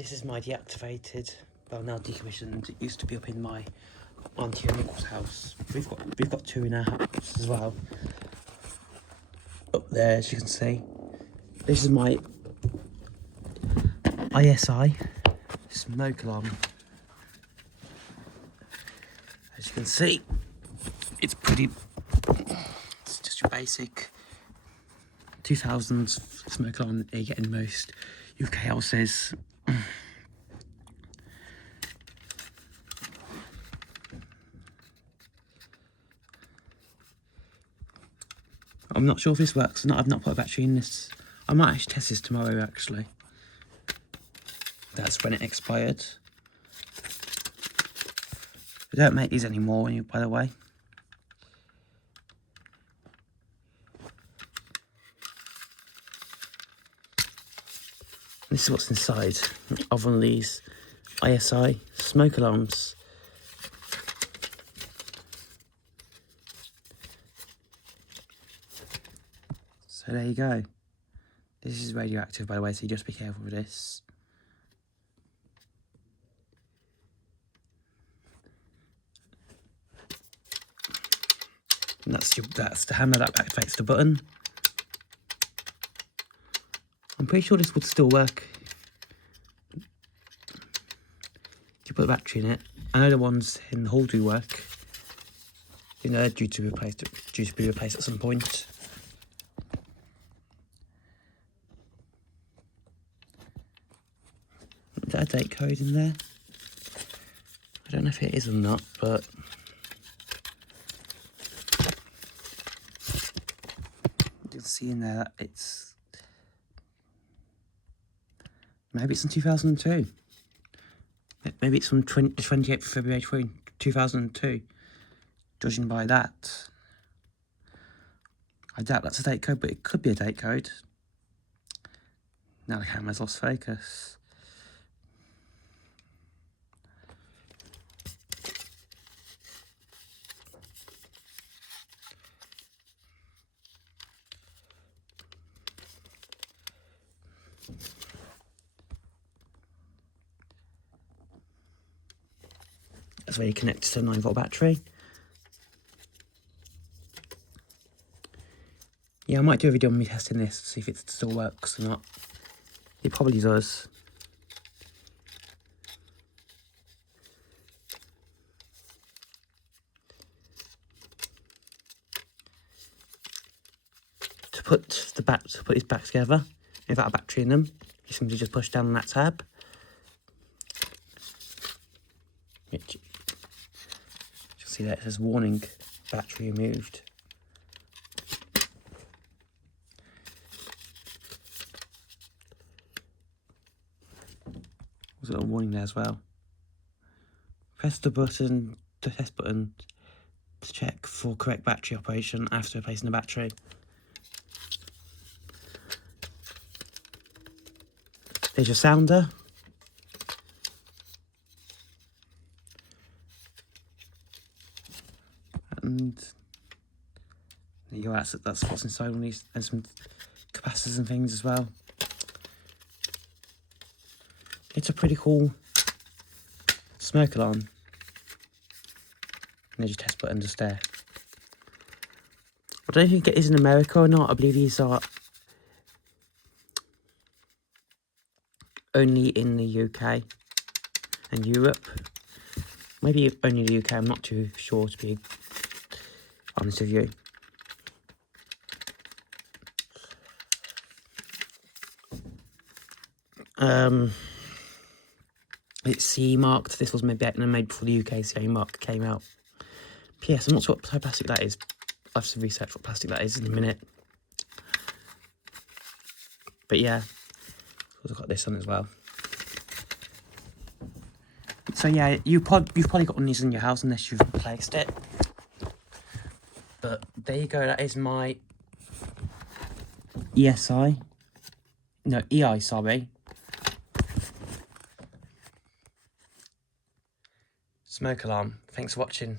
This is my deactivated, well now decommissioned. It used to be up in my auntie and uncle's house. We've got two in our house as well. Up there, as you can see. This is my ISI smoke alarm. As you can see, it's just your basic 2000s smoke alarm that you get in most UK houses. I'm not sure if this works or not. I've not put a battery in this. I might actually test this tomorrow, actually. That's when it expired. We don't make these anymore, by the way. This is what's inside of one of these ISI smoke alarms. So there you go. This is radioactive, by the way, so you just be careful with this. And that's the hammer that activates the button. I'm pretty sure this would still work if you put a battery in it. I know the ones in the hall do work. You know, they're due to be replaced at some point. Is that a date code in there? I don't know if it is or not, but you can see in there that it's maybe it's in 2002. Maybe it's from 28th of February 2002. Judging by that, I doubt that's a date code, but it could be a date code. Now the camera's lost focus. That's where you connect to the 9-volt battery. Yeah, I might do a video on me testing this, see if it still works or not. It probably does. To put this back together without a battery in them, you simply just push down on that tab. Which you can see that it says warning, battery removed. There's a little warning there as well. Press the test button, to check for correct battery operation after replacing the battery. There's your sounder. And there you go, that's what's inside one of these, and some capacitors and things as well. It's a pretty cool smoke alarm. And there's your test button just there. I don't know if you can get these in America or not. I believe these are only in the UK and Europe. Maybe only the UK, I'm not too sure, to be honest with you. It's CE marked. This was made before the UK CE mark came out. P.S. I'm not sure what type of plastic that is. I'll have to research what plastic that is in a minute. But yeah, I've got this on as well. So yeah, you've probably got one of these in your house unless you've replaced it. But there you go. That is my EI, sorry. Smoke alarm. Thanks for watching.